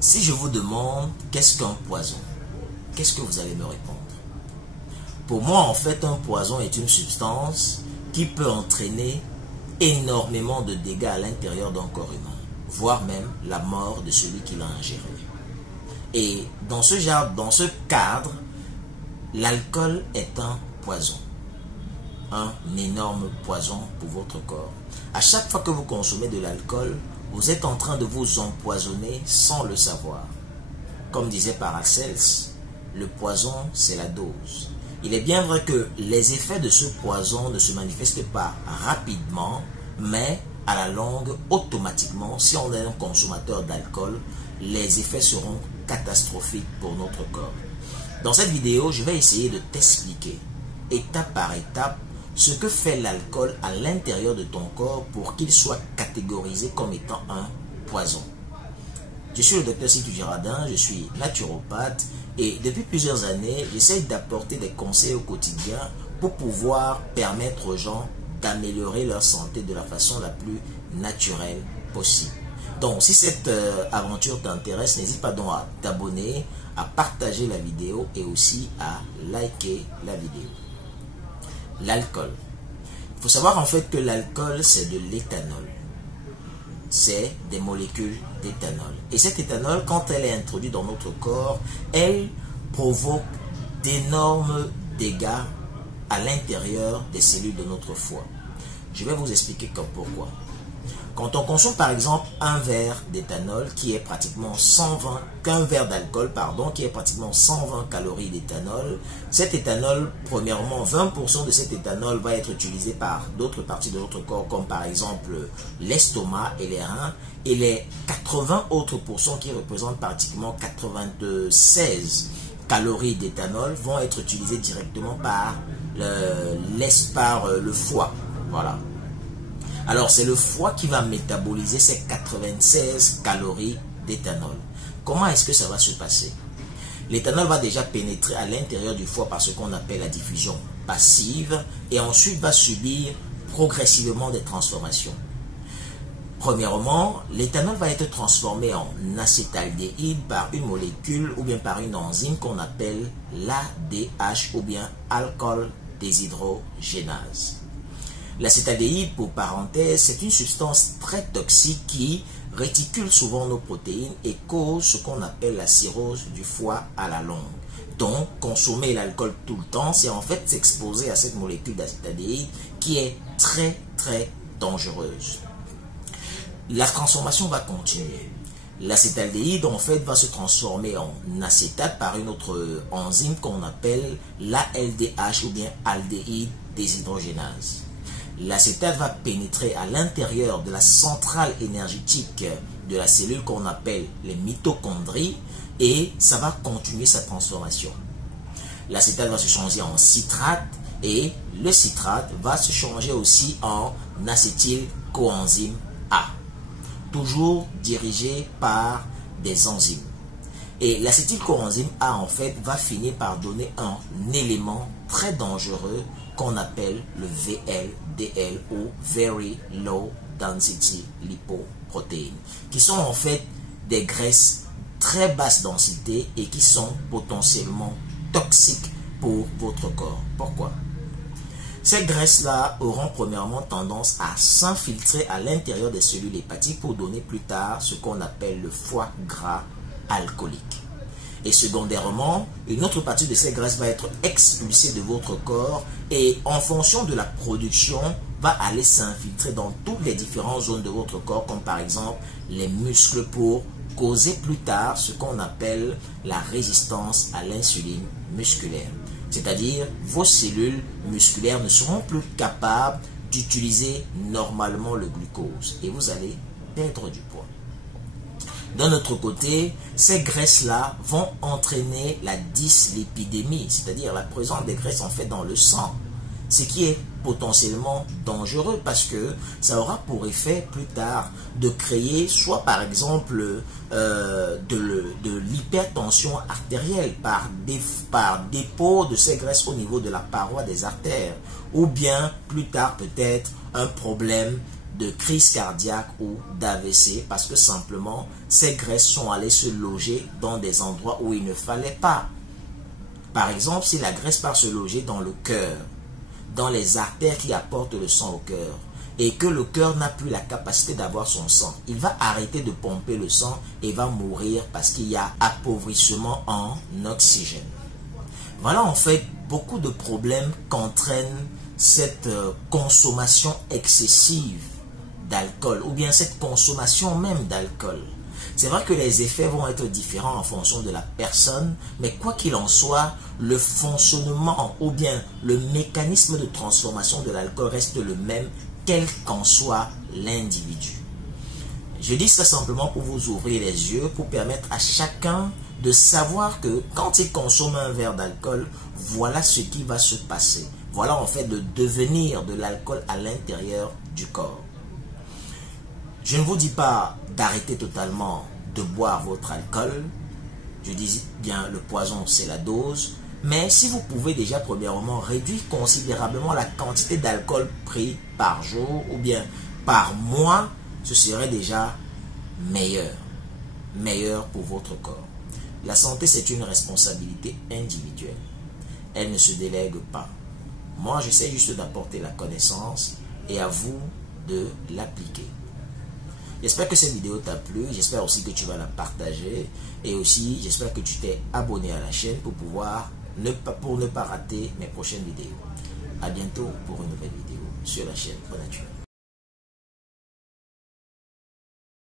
Si je vous demande qu'est-ce qu'un poison, qu'est-ce que vous allez me répondre? Pour moi, en fait, un poison est une substance qui peut entraîner énormément de dégâts à l'intérieur d'un corps humain, voire même la mort de celui qui l'a ingéré. Et dans ce cadre, l'alcool est un poison, un énorme poison pour votre corps. À chaque fois que vous consommez de l'alcool, vous êtes en train de vous empoisonner sans le savoir. Comme disait Paracels, le poison, c'est la dose. Il est bien vrai que les effets de ce poison ne se manifestent pas rapidement, mais à la longue, automatiquement, si on est un consommateur d'alcool, les effets seront catastrophiques pour notre corps. Dans cette vidéo, je vais essayer de t'expliquer, étape par étape, ce que fait l'alcool à l'intérieur de ton corps pour qu'il soit catégorisé comme étant un poison. Je suis le docteur Sitou Girardin, je suis naturopathe et depuis plusieurs années, j'essaie d'apporter des conseils au quotidien pour pouvoir permettre aux gens d'améliorer leur santé de la façon la plus naturelle possible. Donc, si cette aventure t'intéresse, n'hésite pas donc à t'abonner, à partager la vidéo et aussi à liker la vidéo. L'alcool. Il faut savoir en fait que l'alcool, c'est de l'éthanol. C'est des molécules d'éthanol. Et cet éthanol, quand elle est introduite dans notre corps, elle provoque d'énormes dégâts à l'intérieur des cellules de notre foie. Je vais vous expliquer pourquoi. Quand on consomme par exemple un verre d'éthanol qui est pratiquement 120, qu'un verre d'alcool pardon, qui est pratiquement 120 calories d'éthanol, cet éthanol, premièrement 20% de cet éthanol va être utilisé par d'autres parties de notre corps comme par exemple l'estomac et les reins, et les 80 autres pourcents qui représentent pratiquement 96 calories d'éthanol vont être utilisés directement par le foie. Voilà. Alors, c'est le foie qui va métaboliser ces 96 calories d'éthanol. Comment est-ce que ça va se passer? L'éthanol va déjà pénétrer à l'intérieur du foie par ce qu'on appelle la diffusion passive et ensuite va subir progressivement des transformations. Premièrement, l'éthanol va être transformé en acétaldéhyde par une molécule ou bien par une enzyme qu'on appelle l'ADH ou bien alcool déshydrogénase. L'acétaldéhyde, pour parenthèse, c'est une substance très toxique qui réticule souvent nos protéines et cause ce qu'on appelle la cirrhose du foie à la longue. Donc, consommer l'alcool tout le temps, c'est en fait s'exposer à cette molécule d'acétaldéhyde qui est très très dangereuse. La transformation va continuer. L'acétaldéhyde, en fait, va se transformer en acétate par une autre enzyme qu'on appelle l'ALDH ou bien aldéhyde déshydrogénase. L'acétate va pénétrer à l'intérieur de la centrale énergétique de la cellule qu'on appelle les mitochondries et ça va continuer sa transformation. L'acétate va se changer en citrate et le citrate va se changer aussi en acétylcoenzyme A, toujours dirigé par des enzymes. Et l'acétylcoenzyme A en fait va finir par donner un élément très dangereux qu'on appelle le VLDL ou Very Low Density Lipoprotein, qui sont en fait des graisses très basse densité et qui sont potentiellement toxiques pour votre corps. Pourquoi? Ces graisses-là auront premièrement tendance à s'infiltrer à l'intérieur des cellules hépatiques pour donner plus tard ce qu'on appelle le foie gras alcoolique. Et secondairement, une autre partie de ces graisses va être expulsée de votre corps et en fonction de la production, va aller s'infiltrer dans toutes les différentes zones de votre corps, comme par exemple les muscles pour causer plus tard ce qu'on appelle la résistance à l'insuline musculaire. C'est-à-dire, vos cellules musculaires ne seront plus capables d'utiliser normalement le glucose et vous allez perdre du poids. D'un autre côté, ces graisses-là vont entraîner la dyslipidémie, c'est-à-dire la présence des graisses en fait dans le sang, ce qui est potentiellement dangereux parce que ça aura pour effet plus tard de créer soit par exemple de l'hypertension artérielle par dépôt de ces graisses au niveau de la paroi des artères ou bien plus tard peut-être un problème de crise cardiaque ou d'AVC parce que simplement ces graisses sont allées se loger dans des endroits où il ne fallait pas. Par exemple, si la graisse part se loger dans le cœur, dans les artères qui apportent le sang au cœur, et que le cœur n'a plus la capacité d'avoir son sang, il va arrêter de pomper le sang et va mourir parce qu'il y a appauvrissement en oxygène. Voilà en fait beaucoup de problèmes qu'entraîne cette consommation excessive d'alcool ou bien cette consommation même d'alcool. C'est vrai que les effets vont être différents en fonction de la personne, mais quoi qu'il en soit, le fonctionnement ou bien le mécanisme de transformation de l'alcool reste le même, quel qu'en soit l'individu. Je dis ça simplement pour vous ouvrir les yeux, pour permettre à chacun de savoir que quand il consomme un verre d'alcool, voilà ce qui va se passer. Voilà en fait le devenir de l'alcool à l'intérieur du corps. Je ne vous dis pas d'arrêter totalement de boire votre alcool. Je dis bien le poison c'est la dose. Mais si vous pouvez déjà premièrement réduire considérablement la quantité d'alcool pris par jour ou bien par mois, ce serait déjà meilleur. Meilleur pour votre corps. La santé c'est une responsabilité individuelle. Elle ne se délègue pas. Moi j'essaie juste d'apporter la connaissance et à vous de l'appliquer. J'espère que cette vidéo t'a plu, j'espère aussi que tu vas la partager et aussi j'espère que tu t'es abonné à la chaîne pour ne pas rater mes prochaines vidéos. A bientôt pour une nouvelle vidéo sur la chaîne Bon Naturel.